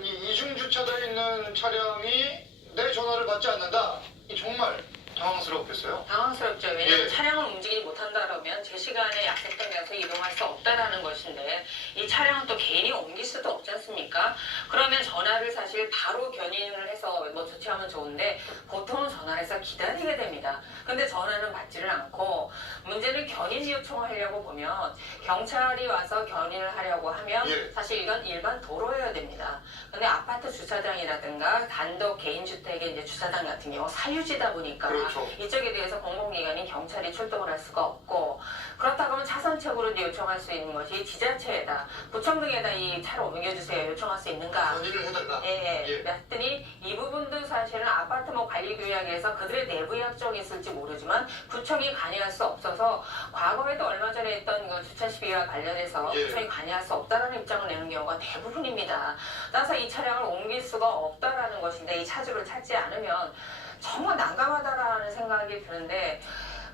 이 이중 주차되어 있는 차량이 내 전화를 받지 않는다. 이 정말 당황스럽겠어요? 당황스럽죠. 왜냐하면 예. 차량을 움직이지 못한다면 제 시간에 약속되면서 이동할 수 없다라는 것인데 이 차량은 또 개인이 옮길 수도 없지 않습니까? 그러면 전화를 사실 바로 견인을 해서 뭐 조치하면 좋은데 보통은 전화를 해서 기다리게 됩니다. 근데 전화는 받지를 않고 문제는 견인 요청을 하려고 보면 경찰이 와서 견인을 하려고 하면 예. 사실 이건 일반 도로여야 됩니다. 근데 아파트 주차장이라든가 단독 개인 주택의 이제 주차장 같은 경우 사유지다 보니까 그렇죠. 이쪽에 대해서 공공기관인 경찰이 출동을 할 수가 없고 그렇다고 하면 차선책으로 요청할 수 있는 것이 지자체에다 구청 등에다 이 차를 옮겨주세요 요청할 수 있는가? 건의를 해달라. 예. 예. 그랬더니 이 부분도 사실은 아파트 뭐 관리규약에서 그들의 내부 약정이 있을지 모르지만 구청이 관여할 수 없어서 과거에도 얼마 전에 했던 그 주차 시비와 관련해서 예. 구청이 관여할 수 없다라는 입장을 내는 경우가 대부분입니다. 따라서 이 차량을 옮길 수가 없다라는 것인데 이 차주를 찾지 않으면 정말 난감하다라는 생각이 드는데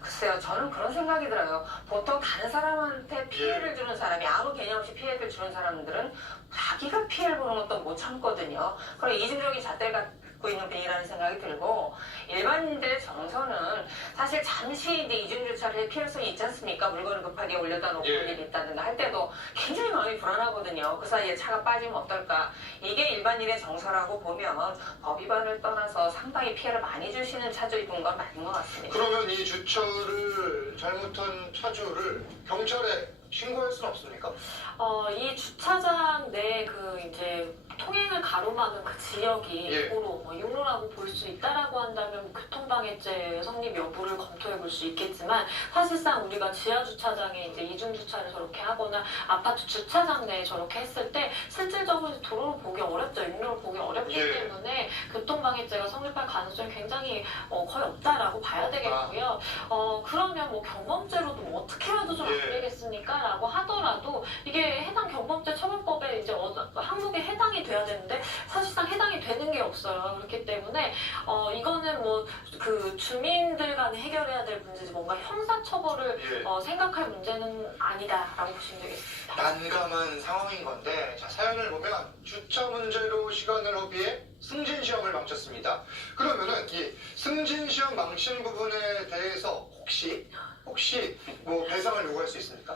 글쎄요, 저는 그런 생각이 들어요. 보통 다른 사람한테 피해를 주는 사람이 아무 개념 없이 피해를 주는 사람들은 자기가 피해를 보는 것도 못 참거든요. 그럼 이중적인 잣대를 갖고 있는 분이라는 생각이 들고 일반인들의 정서는 사실 잠시 이제 이중주차를 할 필요성이 있지 않습니까? 물건을 급하게 올려다 놓고 예. 일이 있다든가 할 때도 굉장히 마음이 불안하거든요. 그 사이에 차가 빠지면 어떨까? 이게 일반인의 정서라고 보면 법 위반을 떠나서 상당히 피해를 많이 주시는 차주인 건 맞는 것 같습니다. 그러면 이 주차를 잘못한 차주를 경찰에 신고할 수는 없습니까? 이 주차장 내 그 이제 통행을 가로막은 그 지역이 예. 도로, 육로라고 볼 수 있다라고 한다면 교통방해죄 성립 여부를 검토해 볼 수 있겠지만 사실상 우리가 지하 주차장에 이제 이중 주차를 저렇게 하거나 아파트 주차장 내에 저렇게 했을 때 실질적으로 도로를 보기 어렵죠. 육로를 보기 어렵기 예. 때문에 교통방해죄가 성립할 가능성이 굉장히 거의 없다라고 봐야 되겠고요. 그러면 뭐 경범죄로도 뭐 어떻게라도 좀 안 예. 되겠습니까? 라고 하더라도 이게 해당 경범죄 처벌법에 이제 항목에 해당이 돼야 되는데 사실상 해당이 되는 게 없어요. 그렇기 때문에 이거는 뭐 그 주민들 간에 해결해야 될 문제지 뭔가 형사처벌을 예. 생각할 문제는 아니다라고 보시면 되겠습니다. 난감한 상황인 건데 자, 사연을 보면 주차 문제로 시간을 허비해 승진 시험을 망쳤습니다. 그러면은 이 승진 시험 망친 부분에 대해서 혹시 뭐 배상을 요구할 수 있습니까?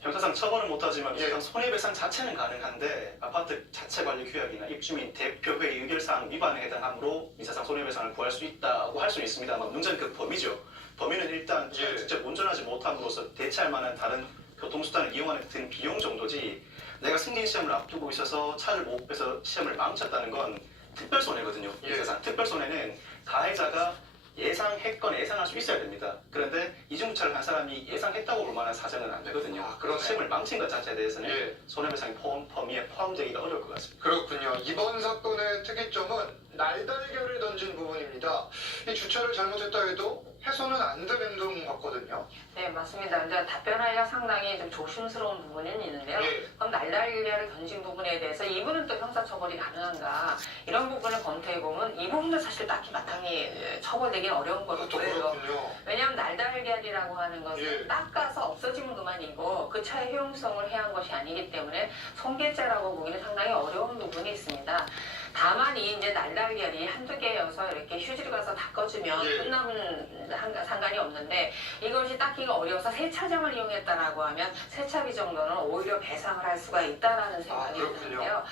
형사상 처벌은 못하지만 예. 손해배상 자체는 가능한데 아파트 자체 관리 규약이나 입주민 대표회의 의결사항 위반에 해당하므로 민사상 손해배상을 구할 수 있다고 할 수는 있습니다만 문제는 그 범위죠. 범위는 일단 예. 직접 운전하지 못함으로써 대체할 만한 다른 교통수단을 이용하는 등 비용 정도지 내가 승진 시험을 앞두고 있어서 차를 못 빼서 시험을 망쳤다는 건 특별 손해거든요. 예. 민사상 특별 손해는 가해자가 예상했거나 예상할 수 있어야 됩니다. 그런데 이중주차를 한 사람이 예상했다고 볼 만한 사정은 안 되거든요. 아, 그러네. 시험을 망친 것 자체에 대해서는 예. 손해배상이 범위에 포함되기가 어려울 것 같습니다. 그렇군요. 이번 사건의 특이점은 날달걀을 던진 부분입니다. 이 주차를 잘못했다 해도 해소는 안 될 행동 같거든요. 네, 맞습니다. 이제 답변하기가 상당히 좀 조심스러운 부분은 있는데요. 예. 그럼 날달걀을 던진 부분에 대해서 이분은 또 형사처벌이 가능한가? 이런 부분을 검토해보면 이 부분도 사실 딱히 마땅히 처벌되기는 어려운 거로 또 보여요. 그렇군요. 왜냐하면 날달걀이라고 하는 것은 예. 닦아서 없어지면 그만이고 그 차의 효용성을 해한 것이 아니기 때문에 손괴죄라고 보기는 상당히 어려운 부분이 있습니다. 다만 이 이제 날달걀이 한두 개여서 이렇게 휴지를 가서 닦아주면 예. 끝나면 상관이 없는데 이것이 닦기가 어려워서 세차장을 이용했다라고 하면 세차비 정도는 오히려 배상을 할 수가 있다라는 생각이 그렇군요. 드는데요.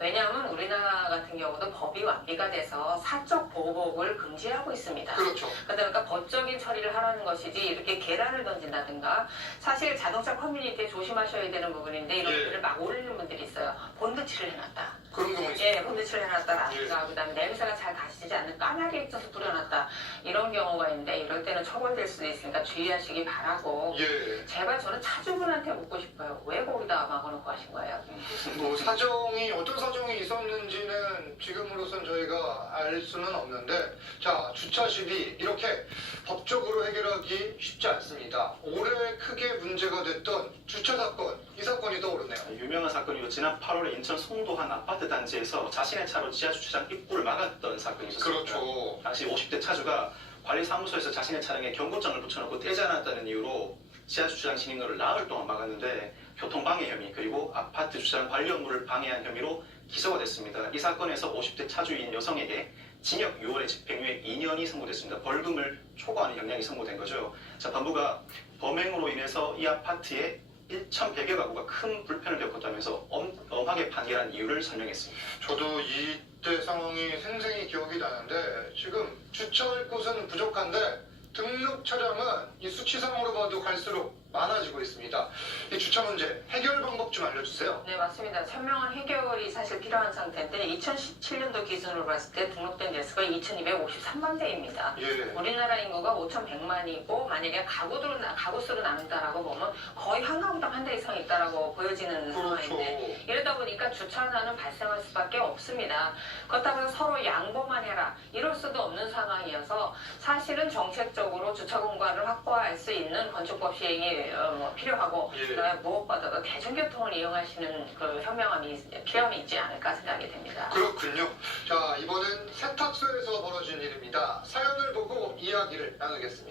왜냐하면 우리나라 같은 경우도 법이 완비가 돼서 사적 보복을 금지하고 있습니다. 그렇죠. 그러니까 법적인 처리를 하라는 것이지 이렇게 계란을 던진다든가 사실 자동차 커뮤니티에 조심하셔야 되는 부분인데 이런 예. 분들을 막 올리는 분들이 있어요. 본드칠을 해놨다. 그런 경우 있습니다. 예, 본드칠을 해놨다라든가 그다음에 냄새가 잘 가시지 않는 까마귀 액젓을 뿌려놨다. 이런 경우가 있는데 이럴 때는 처벌될 수도 있으니까 주의하시기 바라고 예. 제발 저는 차주분한테 묻고 싶어요. 왜 거기다 막아놓고 하신 거예요? 뭐 사정이 어떤 사정이 있었는지는 지금으로선 저희가 알 수는 없는데 자 주차 시비 이렇게 법적으로 해결하기 쉽지 않습니다. 올해 크게 문제가 됐던 주차 사건 이 사건이 떠오르네요. 유명한 사건이고 지난 8월에 인천 송도 한 아파트 단지에서 자신의 차로 지하주차장 입구를 막았던 사건이 있었습니다. 그렇죠. 당시 50대 차주가 관리사무소에서 자신의 차량에 경고장을 붙여놓고 떼지 않았다는 이유로 지하주차장 진입로를 나흘 동안 막았는데 교통방해 혐의 그리고 아파트 주차장 관리 업무를 방해한 혐의로 기소가 됐습니다. 이 사건에서 50대 차주인 여성에게 징역 6월에 집행유예 2년이 선고됐습니다. 벌금을 초과하는 형량이 선고된 거죠. 자, 법무가 범행으로 인해서 이 아파트에 1,100여 가구가 큰 불편을 겪었다면서 엄하게 판결한 이유를 설명했습니다. 저도 이때 상황이 생생히 기억이 나는데 지금 주차할 곳은 부족한데 등록 차량은 이 수치상으로 봐도 갈수록 많아지고 있습니다. 이 주차 문제 해결 방법 좀 알려주세요. 네, 맞습니다. 현명한 해결이 사실 필요한 상태인데 2017년도 기준으로 봤을 때 등록된 대수가 2,253만 대입니다. 예. 우리나라 인구가 5,100만이고 만약에 가구 수로 나눈다라고 보면 거의 한 가구당 한 대 이상 있다라고 보여지는 그렇죠. 상황인데 이러다 보니까 주차난은 발생할 수밖에 없습니다. 그렇다고 해서 서로 양보만 해라 이럴 수도 없는 상황이어서 사실은 정책적으로 주차 공간을 확보할 수 있는 건축법 시행이 필요하고 예. 그다음에 무엇보다도 대중교통을 이용하시는 그 필요함이 있지 않을까 생각이 됩니다. 그렇군요. 자, 이번엔 세탁소에서 벌어진 일입니다. 사연을 보고 이야기를 나누겠습니다.